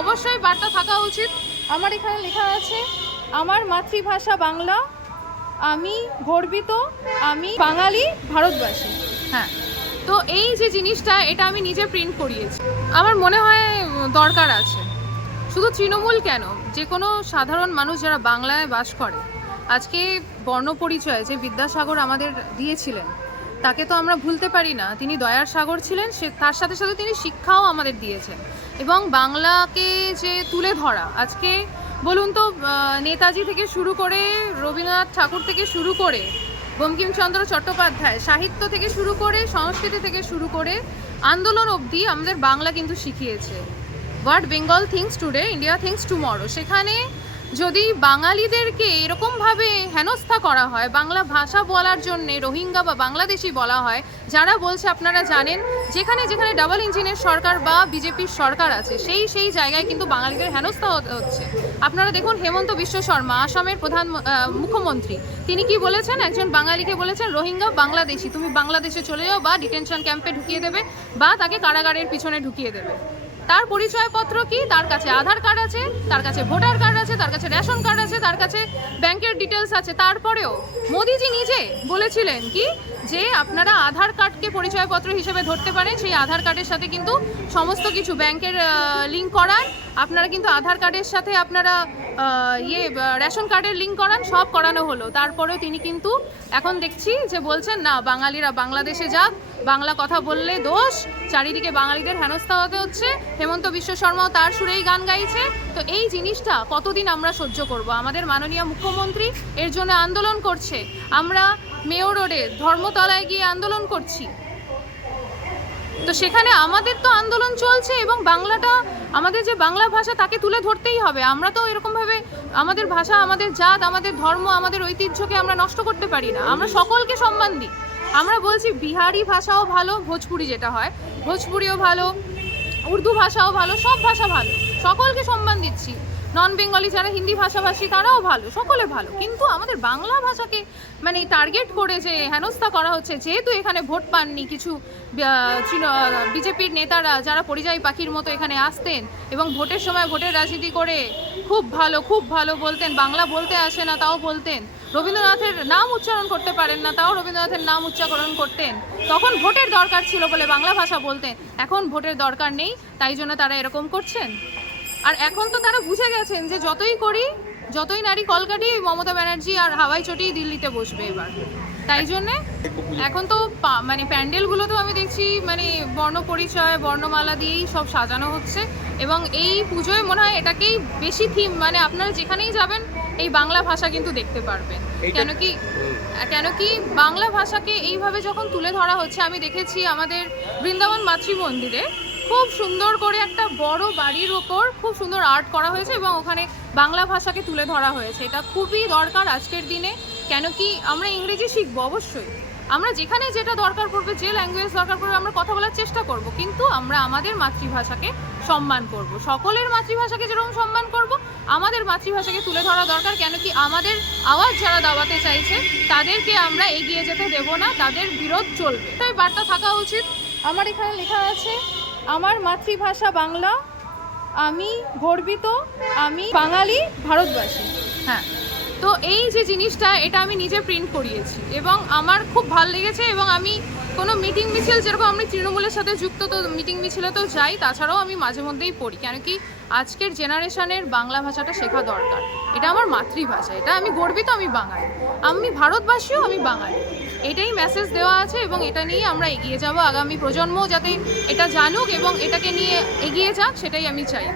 অবশ্যই বার্তা থাকা উচিত। আমার এখানে লেখা আছে, আমার মাতৃভাষা বাংলা, আমি গর্বিত, আমি বাঙালি, ভারতবাসী। হ্যাঁ তো এই যে জিনিসটা, এটা আমি নিজে প্রিন্ট করিয়েছি। আমার মনে হয় দরকার আছে। শুধু তৃণমূল কেন? যে কোনো সাধারণ মানুষ যারা বাংলায় বাস করে, আজকে বর্ণপরিচয় যে বিদ্যাসাগর আমাদের দিয়েছিলেন, তাকে তো আমরা ভুলতে পারি না। তিনি দয়ার সাগর ছিলেন, সে তার সাথে সাথে তিনি শিক্ষাও আমাদের দিয়েছেন। এবং বাংলাকে যে তুলে ধরা, আজকে বলুন তো নেতাজি থেকে শুরু করে রবীন্দ্রনাথ ঠাকুর থেকে শুরু করে বঙ্কিমচন্দ্র চট্টোপাধ্যায়, সাহিত্য থেকে শুরু করে সংস্কৃতি থেকে শুরু করে আন্দোলন অবধি আমাদের বাংলা কিন্তু শিখিয়েছে। What Bengal thinks today India thinks tomorrow সেখানে যদি বাঙালিদেরকে এরকমভাবে হেনস্থা করা হয়, বাংলা ভাষা বলার জন্য রোহিঙ্গা বা বাংলাদেশি বলা হয়, যারা বলছে আপনারা জানেন, যেখানে যেখানে ডাবল ইঞ্জিনের সরকার বা বিজেপির সরকার আছে, সেই সেই জায়গায় কিন্তু বাঙালিদের হেনস্থা হচ্ছে। আপনারা দেখুন হেমন্ত বিশ্ব শর্মা, আসামের প্রধান মুখ্যমন্ত্রী। তিনি কি বলেছেন? একজন বাঙালিকে বলেছেন, রোহিঙ্গা বাংলাদেশি, তুমি বাংলাদেশে চলে যাও বা ডিটেনশন ক্যাম্পে ঢুকিয়ে দেবে বা তাকে কারাগারের পিছনে ঢুকিয়ে দেবে। তার পরিচয়পত্র কি? তার কাছে আধার কার্ড আছে, তার কাছে ভোটার কার্ড আছে, তার কাছে রেশন কার্ড আছে, তার কাছে ব্যাংকের ডিটেলস আছে। তারপরেও মোদিজি নিজে বলেছিলেন কি, যে আপনারা আধার কার্ডকে পরিচয়পত্র হিসেবে ধরতে পারেন, সেই আধার কার্ডের সাথে কিন্তু সমস্ত কিছু ব্যাংকের লিঙ্ক করান। আপনারা কিন্তু আধার কার্ডের সাথে আপনারা ইয়ে রেশন কার্ডের লিঙ্ক করান, সব করানো হলো। তারপরেও তিনি কিন্তু এখন দেখছি যে বলছেন, না, বাঙালিরা বাংলাদেশে যাক, বাংলা কথা বললে দোষ, চারিদিকে বাঙালিদের হেনস্থা হতে হচ্ছে। হেমন্ত বিশ্ব শর্মাও তার সুরেই গান গাইছে। তো এই জিনিসটা কতদিন আমরা সহ্য করব? আমাদের মাননীয় মুখ্যমন্ত্রী এর জন্য আন্দোলন করছে। আমরা মেয়র রোডে ধর্মতলায় গিয়ে আন্দোলন করছি। তো সেখানে আমাদের তো আন্দোলন চলছে এবং বাংলাটা, আমাদের যে বাংলা ভাষা তাকে তুলে ধরতেই হবে। আমরা তো এরকমভাবে আমাদের ভাষা, আমাদের জাত, আমাদের ধর্ম, আমাদের ঐতিহ্যকে আমরা নষ্ট করতে পারি না। আমরা সকলকে সম্মান দিই। আমরা বলছি বিহারি ভাষাও ভালো, ভোজপুরি যেটা হয়, ভোজপুরিও ভালো, উর্দু ভাষাও ভালো, সব ভাষা ভালো। সকলকে সম্মান দিচ্ছি। নন বেঙ্গলি যারা হিন্দি ভাষাভাষী, তারাও ভালো, সকলে ভালো। কিন্তু আমাদের বাংলা ভাষাকে মানে টার্গেট করে যে হেনস্থা করা হচ্ছে, যেহেতু এখানে ভোট পাননি কিছু বিজেপির নেতারা যারা পরিযায়ী পাখির মতো এখানে আসতেন এবং ভোটের সময় ভোটের রাজনীতি করে খুব ভালো খুব ভালো বলতেন, বাংলা বলতে আসে না, তাও বলতেন। রবীন্দ্রনাথের নাম উচ্চারণ করতে পারেন না, তাও রবীন্দ্রনাথের নাম উচ্চারণ করতেন। তখন ভোটের দরকার ছিল বলে বাংলা ভাষা বলতেন, এখন ভোটের দরকার নেই, তাই জন্য তারা এরকম করছেন। আর এখন তো তারা বুঝে গেছেন যে যতই করি যতই নারী কলকাটি মমতা ব্যানার্জি আর হাওয়াই চটি দিল্লিতে বসবে এবার। তাই জন্যে এখন তো মানে প্যান্ডেলগুলো তো আমি দেখছি মানে বর্ণ পরিচয় বর্ণমালা দিয়েই সব সাজানো হচ্ছে এবং এই পুজোয় মনে হয় এটাকেই বেশি থিম মানে আপনারা যেখানেই যাবেন এই বাংলা ভাষা কিন্তু দেখতে পারবেন। কেন কি কেন কি বাংলা ভাষাকে এইভাবে যখন তুলে ধরা হচ্ছে আমি দেখেছি আমাদের বৃন্দাবন মাতৃ মন্দিরে খুব সুন্দর করে একটা বড় বাড়ির ওপর খুব সুন্দর আর্ট করা হয়েছে এবং ওখানে বাংলা ভাষাকে তুলে ধরা হয়েছে। এটা খুবই দরকার আজকের দিনে, কেন কি আমরা ইংরেজি শিখব অবশ্যই। আমরা যেখানে যেটা দরকার পড়বে, যে ল্যাঙ্গুয়েজ দরকার পড়বে, আমরা কথা বলার চেষ্টা করব, কিন্তু আমরা আমাদের মাতৃভাষাকে সম্মান করব। সকলের মাতৃভাষাকে যেরকম সম্মান করব, আমাদের মাতৃভাষাকে তুলে ধরা দরকার, কেন কি আমাদের আওয়াজ যারা দাবাতে চাইছে, তাদেরকে আমরা এগিয়ে যেতে দেব না, তাদের বিরোধ চলবে। তাই বার্তা থাকা উচিত আমার এখানে লেখা আছে, আমার মাতৃভাষা বাংলা, আমি গর্বিত, আমি বাঙালি ভারতবাসী। হ্যাঁ তো এই যে জিনিসটা, এটা আমি নিজে প্রিন্ট করিয়েছি এবং আমার খুব ভালো লেগেছে এবং আমি কোনো মিটিং মিছিল যেরকম আমি তৃণমূলের সাথে যুক্ত, তো মিটিং মিছিলে তো যাই, তাছাড়াও আমি মাঝে মধ্যেই পড়ি, কেন কি আজকের জেনারেশনের বাংলা ভাষাটা শেখা দরকার। এটা আমার মাতৃভাষা, এটা আমি গর্বিত আমি বাঙালি। আমি ভারতবাসীও আমি বাঙালি। এটাই মেসেজ দেওয়া আছে এবং এটা নিয়ে আমরা এগিয়ে যাব আগামী প্রজন্ম যাতে এটা জানুক এবং এটাকে নিয়ে এগিয়ে যাক, সেটাই আমি চাই।